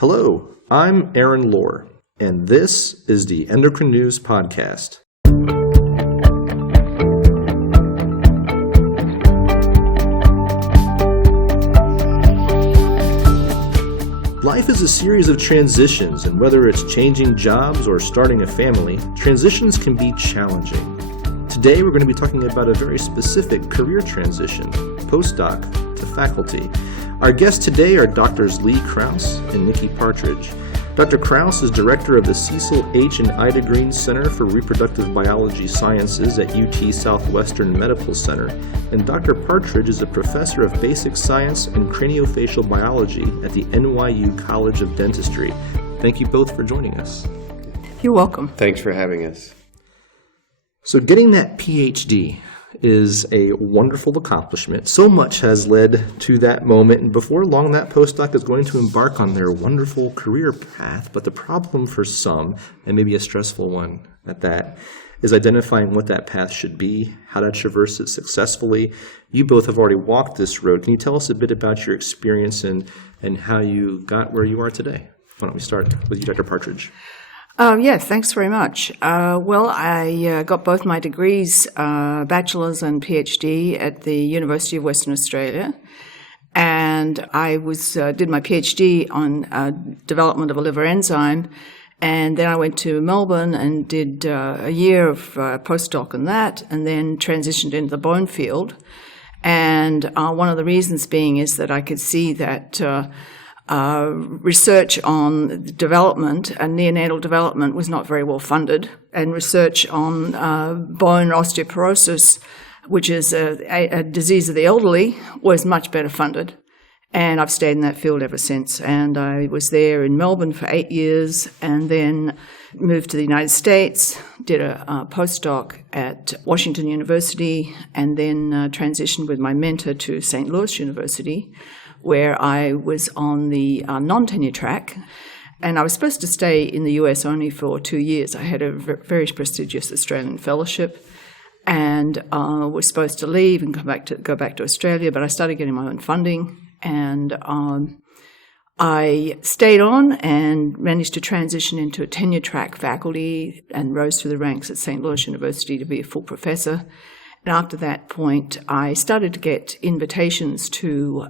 Hello, I'm Aaron Lohr, and this is the Endocrine News Podcast. Life is a series of transitions, and whether it's changing jobs or starting a family, transitions can be challenging. Today we're going to be talking about a very specific career transition, postdoc to faculty. Our guests today are Drs. Lee Krause and Nikki Partridge. Dr. Krause is director of the Cecil H. and Ida Green Center for Reproductive Biology Sciences at UT Southwestern Medical Center, and Dr. Partridge is a professor of basic science and craniofacial biology at the NYU College of Dentistry. Thank you both for joining us. You're welcome. Thanks for having us. So getting that PhD is a wonderful accomplishment. So much has led to that moment, and before long that postdoc is going to embark on their wonderful career path. But the problem for some, and maybe a stressful one at that, is identifying what that path should be, how to traverse it successfully. You both have already walked this road. Can you tell us a bit about your experience and how you got where you are today? Why don't we start with you, Dr. Partridge? Yes, thanks very much. I got both my degrees, bachelor's and PhD, at the University of Western Australia, and I did my PhD on development of a liver enzyme, and then I went to Melbourne and did a year of postdoc on that, and then transitioned into the bone field. And one of the reasons being is that I could see that research on development and neonatal development was not very well funded, and research on bone osteoporosis, which is a disease of the elderly, was much better funded. And I've stayed in that field ever since. And I was there in Melbourne for 8 years, and then moved to the United States, did a postdoc at Washington University, and then transitioned with my mentor to St. Louis University, where I was on the non-tenure track, and I was supposed to stay in the US only for 2 years. I had a very prestigious Australian fellowship, and was supposed to leave and go back to Australia, but I started getting my own funding, and I stayed on and managed to transition into a tenure track faculty and rose through the ranks at St. Louis University to be a full professor. And after that point, I started to get invitations to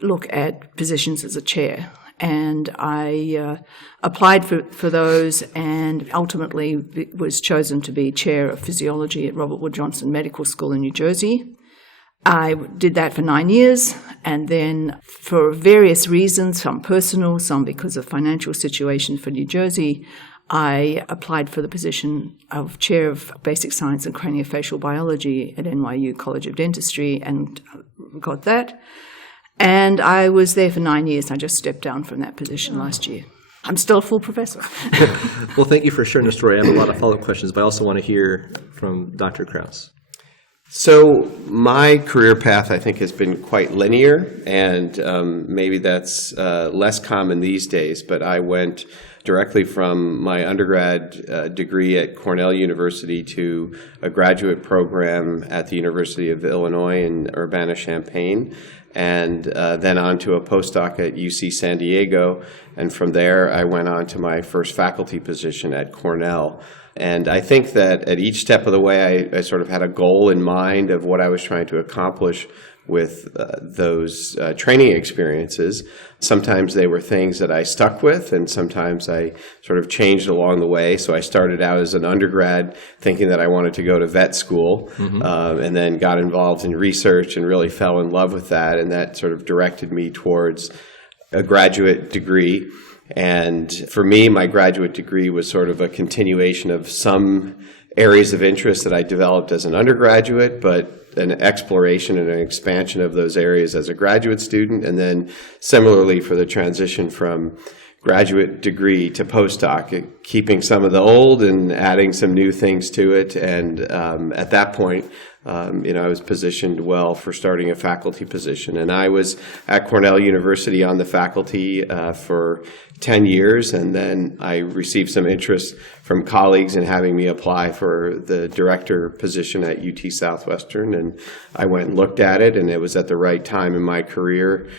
look at positions as a chair. And I applied for those, and ultimately was chosen to be chair of physiology at Robert Wood Johnson Medical School in New Jersey. I did that for 9 years, and then for various reasons, some personal, some because of financial situation for New Jersey, I applied for the position of Chair of Basic Science and Craniofacial Biology at NYU College of Dentistry, and got that. And I was there for 9 years. I just stepped down from that position last year. I'm still a full professor. Well, thank you for sharing the story. I have a lot of follow-up questions, but I also want to hear from Dr. Krause. So my career path, I think, has been quite linear, and maybe that's less common these days, but I went directly from my undergrad degree at Cornell University to a graduate program at the University of Illinois in Urbana-Champaign, and then on to a postdoc at UC San Diego, and from there I went on to my first faculty position at Cornell. And I think that at each step of the way, I sort of had a goal in mind of what I was trying to accomplish with those training experiences. Sometimes they were things that I stuck with, and sometimes I sort of changed along the way. So I started out as an undergrad thinking that I wanted to go to vet school, and then got involved in research and really fell in love with that, and that sort of directed me towards a graduate degree. And for me, my graduate degree was sort of a continuation of some areas of interest that I developed as an undergraduate, but an exploration and an expansion of those areas as a graduate student. And then similarly for the transition from graduate degree to postdoc, keeping some of the old and adding some new things to it. And at that point, I was positioned well for starting a faculty position. And I was at Cornell University on the faculty for 10 years, and then I received some interest from colleagues in having me apply for the director position at UT Southwestern, and I went and looked at it, and it was at the right time in my career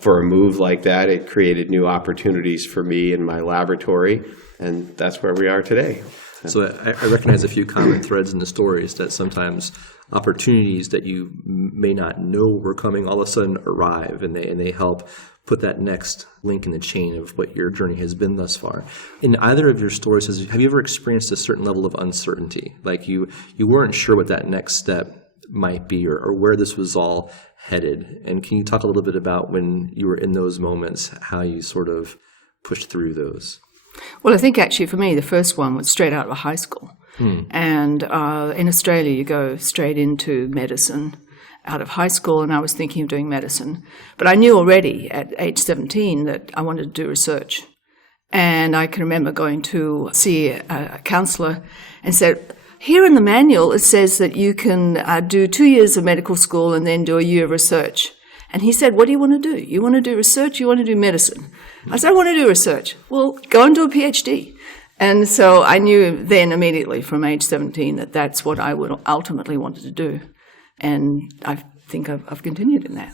for a move like that. It created new opportunities for me in my laboratory, and that's where we are today. So I recognize a few common threads in the stories, that sometimes opportunities that you may not know were coming all of a sudden arrive, and they help put that next link in the chain of what your journey has been thus far. In either of your stories, have you ever experienced a certain level of uncertainty? Like you weren't sure what that next step might be, or where this was all headed? And can you talk a little bit about when you were in those moments, how you sort of pushed through those? Well, I think actually for me, the first one was straight out of high school. And in Australia, you go straight into medicine out of high school, and I was thinking of doing medicine. But I knew already at age 17 that I wanted to do research. And I can remember going to see a counsellor and said, here in the manual, it says that you can do 2 years of medical school and then do a year of research. And he said, what do you want to do? You want to do research? You want to do medicine? I said, I want to do research. Well, go and do a PhD. And so I knew then immediately from age 17 that that's what I would ultimately wanted to do. And I think I've continued in that.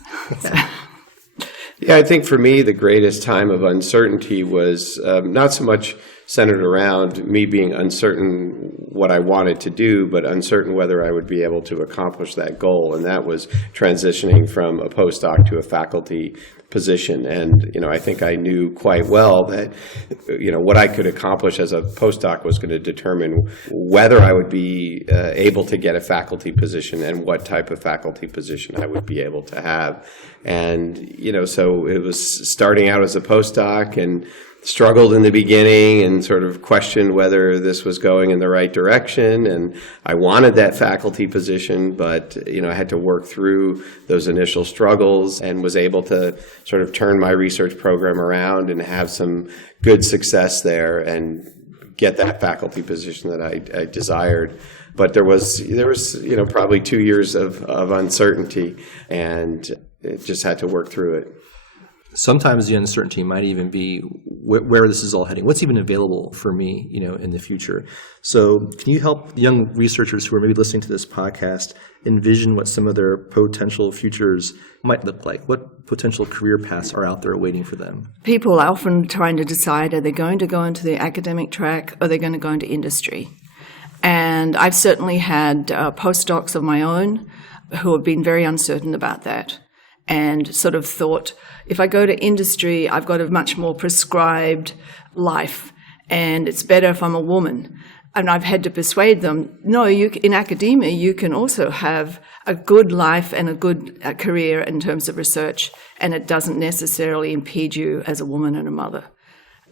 Yeah, I think for me, the greatest time of uncertainty was not so much centered around me being uncertain what I wanted to do, but uncertain whether I would be able to accomplish that goal. And that was transitioning from a postdoc to a faculty position. And, I think I knew quite well that, what I could accomplish as a postdoc was going to determine whether I would be able to get a faculty position and what type of faculty position I would be able to have. And, so it was starting out as a postdoc and struggled in the beginning and sort of questioned whether this was going in the right direction. And I wanted that faculty position, but, I had to work through those initial struggles and was able to sort of turn my research program around and have some good success there and get that faculty position that I desired. But there was probably 2 years of uncertainty, and it just had to work through it. Sometimes the uncertainty might even be where this is all heading. What's even available for me, in the future? So can you help young researchers who are maybe listening to this podcast envision what some of their potential futures might look like? What potential career paths are out there waiting for them? People are often trying to decide, are they going to go into the academic track or are they going to go into industry? And I've certainly had postdocs of my own who have been very uncertain about that and sort of thought, if I go to industry, I've got a much more prescribed life, and it's better if I'm a woman. And I've had to persuade them, no, in academia, you can also have a good life and a good career in terms of research, and it doesn't necessarily impede you as a woman and a mother.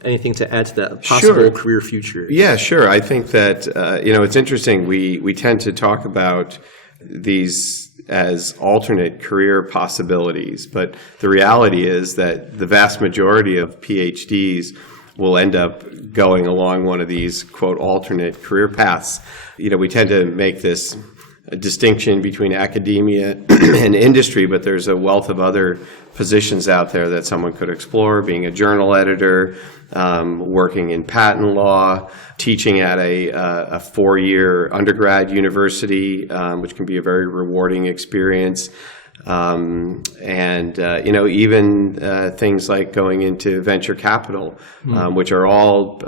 Anything to add to that possible career future? Yeah, sure. I think that, it's interesting. We tend to talk about these as alternate career possibilities, but the reality is that the vast majority of PhDs will end up going along one of these, quote, alternate career paths. We tend to make this distinction between academia and industry, but there's a wealth of other positions out there that someone could explore, being a journal editor, working in patent law, teaching at a 4-year undergrad university, which can be a very rewarding experience. Even things like going into venture capital, which are all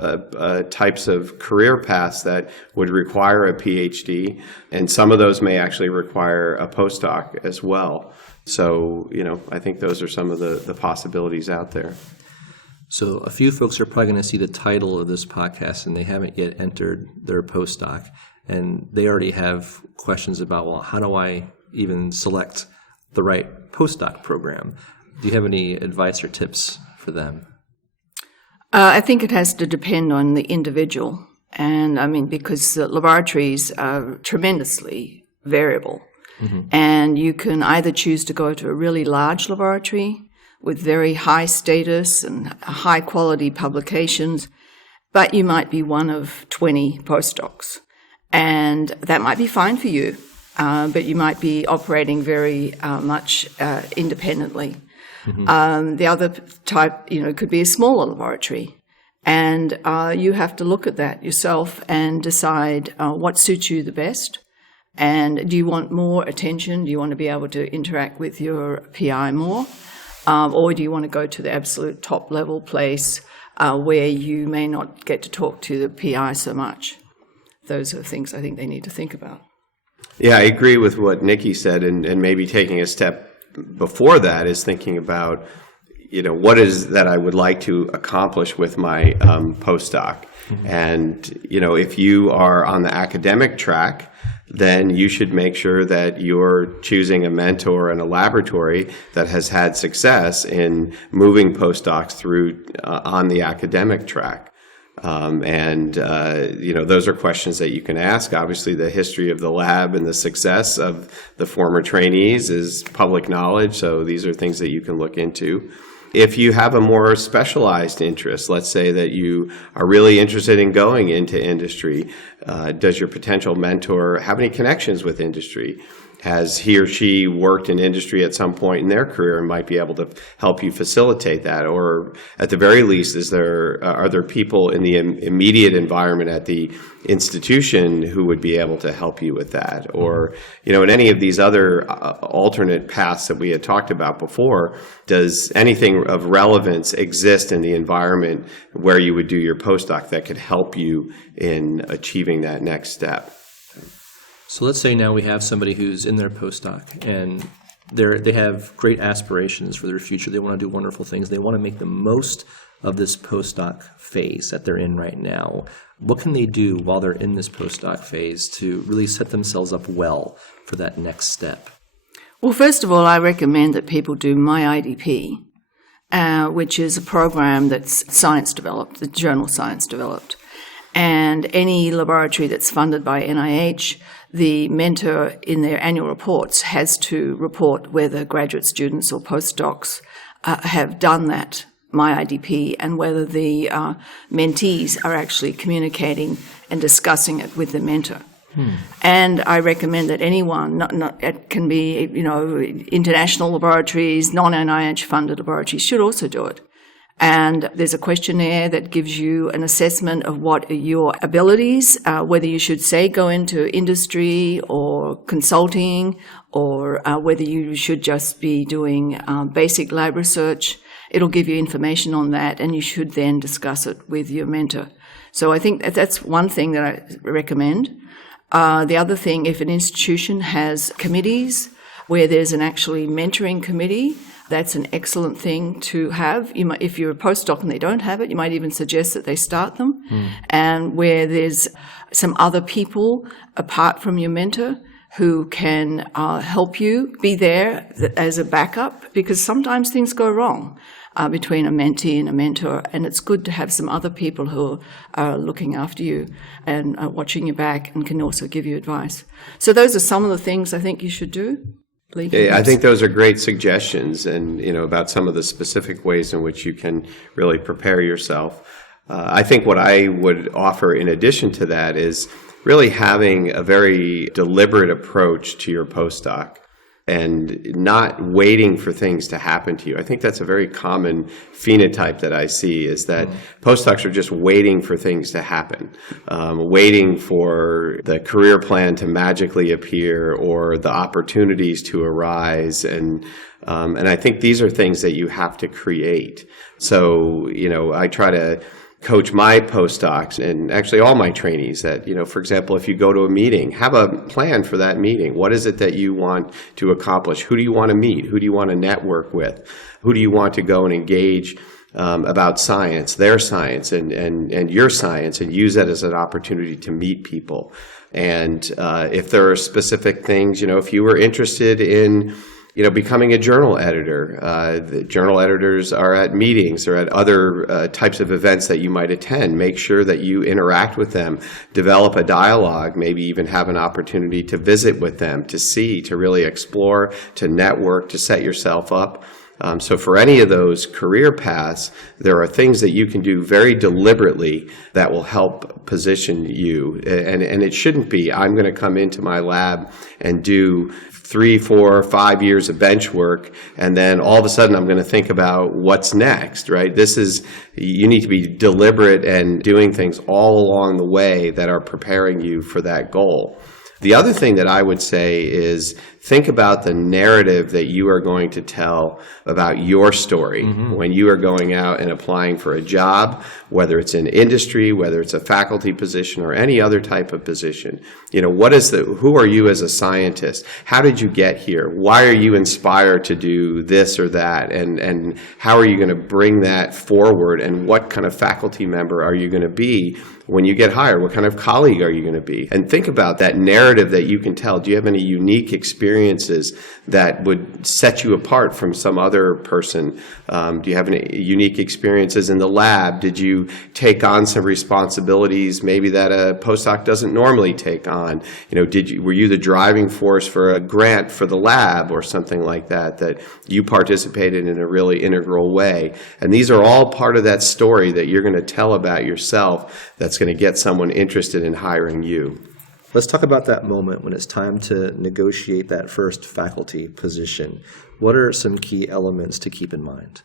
types of career paths that would require a PhD, and some of those may actually require a postdoc as well. So, I think those are some of the possibilities out there. So a few folks are probably going to see the title of this podcast and they haven't yet entered their postdoc, and they already have questions about, well, how do I even select the right postdoc program? Do you have any advice or tips for them? I think it has to depend on the individual. And because the laboratories are tremendously variable. Mm-hmm. And you can either choose to go to a really large laboratory with very high status and high quality publications, but you might be one of 20 postdocs. And that might be fine for you. but you might be operating very much independently. The other type, could be a smaller laboratory. And you have to look at that yourself and decide what suits you the best. And do you want more attention? Do you want to be able to interact with your PI more? Or do you want to go to the absolute top level place where you may not get to talk to the PI so much? Those are things I think they need to think about. Yeah, I agree with what Nikki said, and maybe taking a step before that is thinking about, what is that I would like to accomplish with my postdoc. And, if you are on the academic track, then you should make sure that you're choosing a mentor and a laboratory that has had success in moving postdocs through on the academic track. Those are questions that you can ask. Obviously, the history of the lab and the success of the former trainees is public knowledge, so these are things that you can look into. If you have a more specialized interest, let's say that you are really interested in going into industry, does your potential mentor have any connections with industry? Has he or she worked in industry at some point in their career and might be able to help you facilitate that? Or at the very least, are there people in the immediate environment at the institution who would be able to help you with that? Or, in any of these other alternate paths that we had talked about before, does anything of relevance exist in the environment where you would do your postdoc that could help you in achieving that next step? So let's say now we have somebody who's in their postdoc and they have great aspirations for their future. They want to do wonderful things. They want to make the most of this postdoc phase that they're in right now. What can they do while they're in this postdoc phase to really set themselves up well for that next step? Well, first of all, I recommend that people do My IDP, which is a program that's science developed, the journal Science developed. And any laboratory that's funded by NIH, the mentor in their annual reports has to report whether graduate students or postdocs have done that My IDP and whether the mentees are actually communicating and discussing it with the mentor. And I recommend that anyone, it can be, international laboratories, non-NIH funded laboratories should also do it. And there's a questionnaire that gives you an assessment of what are your abilities, whether you should, say, go into industry or consulting, or whether you should just be doing basic lab research. It'll give you information on that, and you should then discuss it with your mentor. So I think that's one thing that I recommend. The other thing, if an institution has committees where there's an actually mentoring committee, that's an excellent thing to have. If you're a postdoc and they don't have it, you might even suggest that they start them. And where there's some other people apart from your mentor who can help you be there as a backup, because sometimes things go wrong between a mentee and a mentor, and it's good to have some other people who are looking after you and watching your back and can also give you advice. So those are some of the things I think you should do. Yeah, I think those are great suggestions, and about some of the specific ways in which you can really prepare yourself. I think what I would offer in addition to that is really having a very deliberate approach to your postdoc and not waiting for things to happen to you. I think that's a very common phenotype that I see, is that postdocs are just waiting for things to happen, waiting for the career plan to magically appear or the opportunities to arise. And I think these are things that you have to create. So, I try to coach my postdocs and actually all my trainees that, for example, if you go to a meeting, have a plan for that meeting. What is it that you want to accomplish? Who do you want to meet? Who do you want to network with? Who do you want to go and engage about science, their science and your science, and use that as an opportunity to meet people? And if there are specific things, if you were interested in becoming a journal editor. The journal editors are at meetings or at other types of events that you might attend. Make sure that you interact with them, develop a dialogue, maybe even have an opportunity to visit with them, to see, to really explore, to network, to set yourself up So for any of those career paths, there are things that you can do very deliberately that will help position you. And it shouldn't be, I'm going to come into my lab and do 3, 4, 5 years of bench work, and then all of a sudden I'm going to think about what's next, right? You need to be deliberate and doing things all along the way that are preparing you for that goal. The other thing that I would say is think about the narrative that you are going to tell about your story when you are going out and applying for a job, whether it's in industry, whether it's a faculty position or any other type of position. Who are you as a scientist? How did you get here? Why are you inspired to do this or that? And how are you going to bring that forward? And what kind of faculty member are you going to be when you get hired? What kind of colleague are you going to be? And think about that narrative that you can tell. Do you have any unique experiences that would set you apart from some other person? Do you have any unique experiences in the lab? Did you take on some responsibilities maybe that a postdoc doesn't normally take on? Were you the driving force for a grant for the lab or something like that you participated in a really integral way? And these are all part of that story that you're going to tell about yourself that's going to get someone interested in hiring you. Let's talk about that moment when it's time to negotiate that first faculty position. What are some key elements to keep in mind?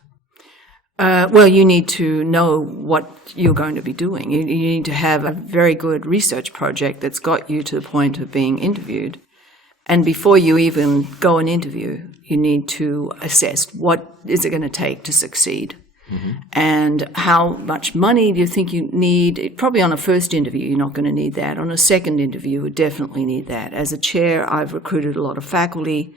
Well, you need to know what you're going to be doing. You need to have a very good research project that's got you to the point of being interviewed. And before you even go and interview, you need to assess what is it going to take to succeed. And how much money do you think you need? Probably on a first interview, you're not going to need that. On a second interview, you would definitely need that. As a chair, I've recruited a lot of faculty,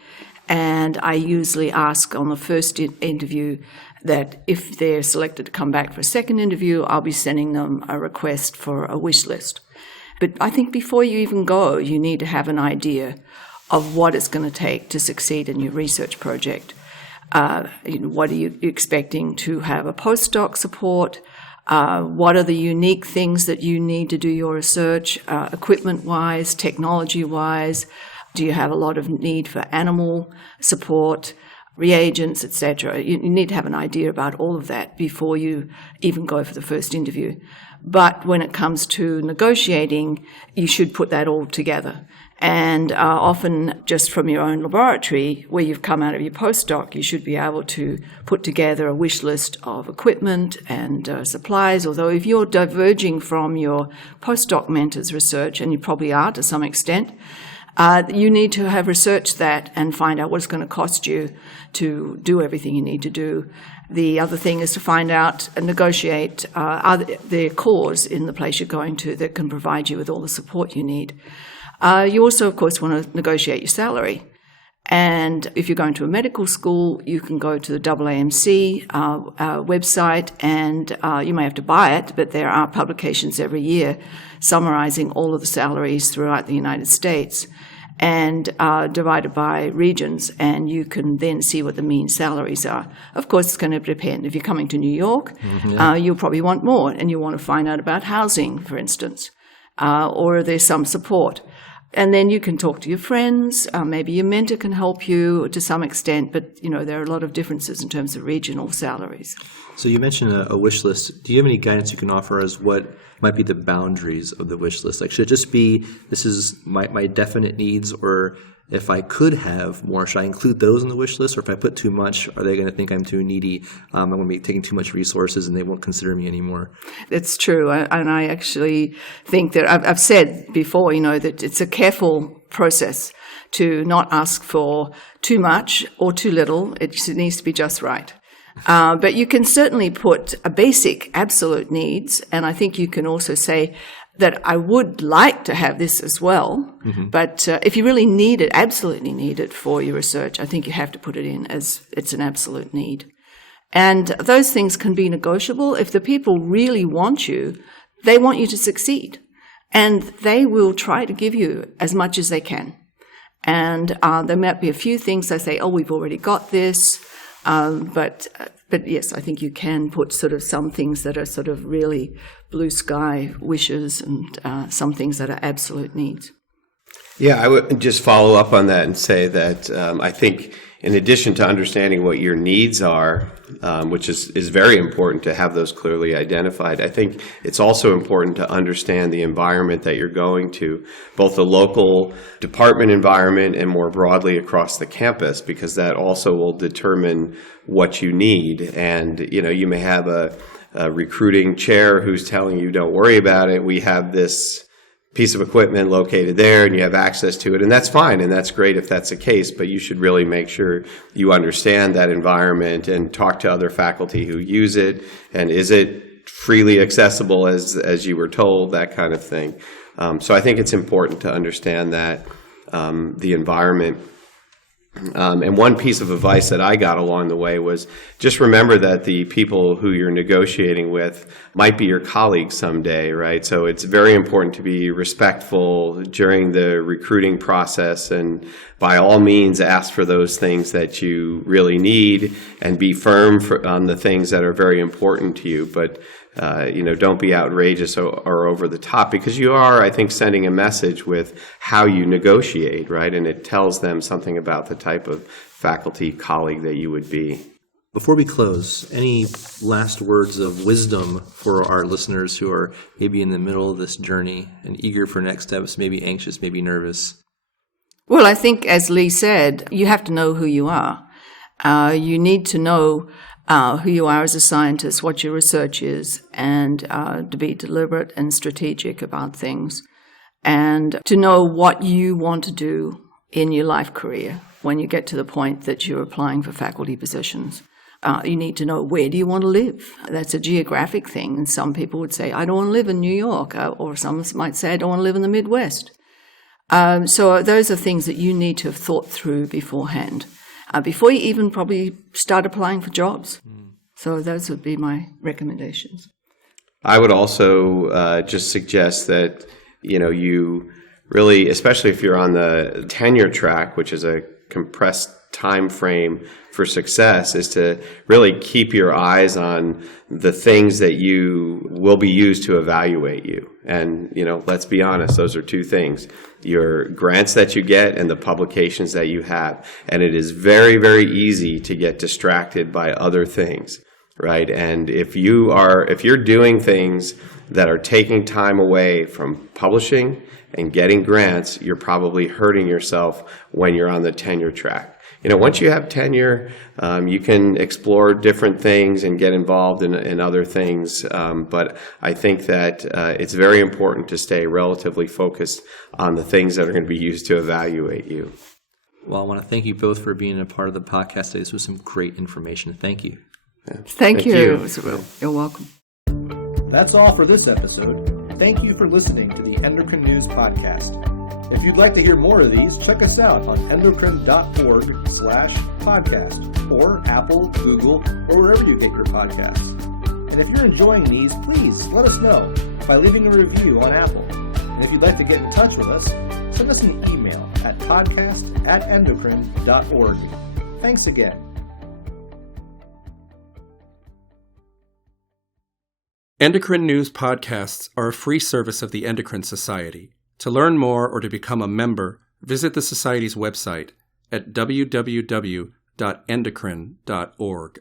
and I usually ask on the first interview that if they're selected to come back for a second interview, I'll be sending them a request for a wish list. But I think before you even go, you need to have an idea of what it's going to take to succeed in your research project. What are you expecting to have a postdoc support? What are the unique things that you need to do your research, equipment-wise, technology-wise? Do you have a lot of need for animal support, reagents, etc.? You need to have an idea about all of that before you even go for the first interview. But when it comes to negotiating, you should put that all together. And often just from your own laboratory, where you've come out of your postdoc, you should be able to put together a wish list of equipment and supplies, although if you're diverging from your postdoc mentor's research, and you probably are to some extent, you need to have researched that and find out what it's going to cost you to do everything you need to do. The other thing is to find out and negotiate the cause in the place you're going to that can provide you with all the support you need. You also, of course, want to negotiate your salary. And if you're going to a medical school, you can go to the AAMC website, and you may have to buy it, but there are publications every year summarizing all of the salaries throughout the United States and divided by regions, and you can then see what the mean salaries are. Of course, it's going to depend. If you're coming to New York, you'll probably want more, and you want to find out about housing, for instance, or there's some support. And then you can talk to your friends, maybe your mentor can help you to some extent, but, there are a lot of differences in terms of regional salaries. So you mentioned a wish list. Do you have any guidance you can offer as what might be the boundaries of the wish list? Like, should it just be, this is my definite needs, or if I could have more, should I include those in the wish list? Or if I put too much, are they going to think I'm too needy? I'm going to be taking too much resources and they won't consider me anymore. It's true. And I actually think that I've said before, that it's a careful process to not ask for too much or too little. It needs to be just right. But you can certainly put a basic absolute needs, and I think you can also say that I would like to have this as well, but if you really need it, absolutely need it for your research, I think you have to put it in as it's an absolute need. And those things can be negotiable. If the people really want you, they want you to succeed, and they will try to give you as much as they can. And there might be a few things they say, we've already got this, but yes, I think you can put sort of some things that are sort of really blue sky wishes and some things that are absolute needs. Yeah, I would just follow up on that and say that I think in addition to understanding what your needs are, which is very important to have those clearly identified, I think it's also important to understand the environment that you're going to, both the local department environment and more broadly across the campus, because that also will determine what you need. And, you may have a recruiting chair who's telling you, don't worry about it, we have this piece of equipment located there and you have access to it, and that's fine and that's great if that's the case, but you should really make sure you understand that environment and talk to other faculty who use it, and is it freely accessible as you were told, that kind of thing. So I think it's important to understand that the environment. And one piece of advice that I got along the way was just remember that the people who you're negotiating with might be your colleagues someday, right? So it's very important to be respectful during the recruiting process, and by all means ask for those things that you really need and be firm on the things that are very important to you. But don't be outrageous or over the top, because you are, I think, sending a message with how you negotiate, right? And it tells them something about the type of faculty colleague that you would be. Before we close, any last words of wisdom for our listeners who are maybe in the middle of this journey and eager for next steps, maybe anxious, maybe nervous? Well, I think, as Lee said, you have to know who you are. You need to know who you are as a scientist, what your research is, and to be deliberate and strategic about things, and to know what you want to do in your life career when you get to the point that you're applying for faculty positions. You need to know, where do you want to live? That's a geographic thing, and some people would say, I don't want to live in New York, or some might say, I don't want to live in the Midwest. So those are things that you need to have thought through beforehand. Before you even probably start applying for jobs. So those would be my recommendations. I would also just suggest that, you really, especially if you're on the tenure track, which is a compressed time frame for success, is to really keep your eyes on the things that you will be used to evaluate you. And, let's be honest, those are two things: your grants that you get and the publications that you have. And it is very, very easy to get distracted by other things, right? And if you're doing things that are taking time away from publishing and getting grants, you're probably hurting yourself when you're on the tenure track. Once you have tenure, you can explore different things and get involved in other things. But I think that it's very important to stay relatively focused on the things that are going to be used to evaluate you. Well, I want to thank you both for being a part of the podcast today. This was some great information. Thank you. Yeah. Thank you. You're welcome. That's all for this episode. Thank you for listening to the Endocrine News Podcast. If you'd like to hear more of these, check us out on endocrine.org/podcast, or Apple, Google, or wherever you get your podcasts. And if you're enjoying these, please let us know by leaving a review on Apple. And if you'd like to get in touch with us, send us an email at podcast@endocrine.org. Thanks again. Endocrine News podcasts are a free service of the Endocrine Society. To learn more or to become a member, visit the Society's website at www.endocrine.org.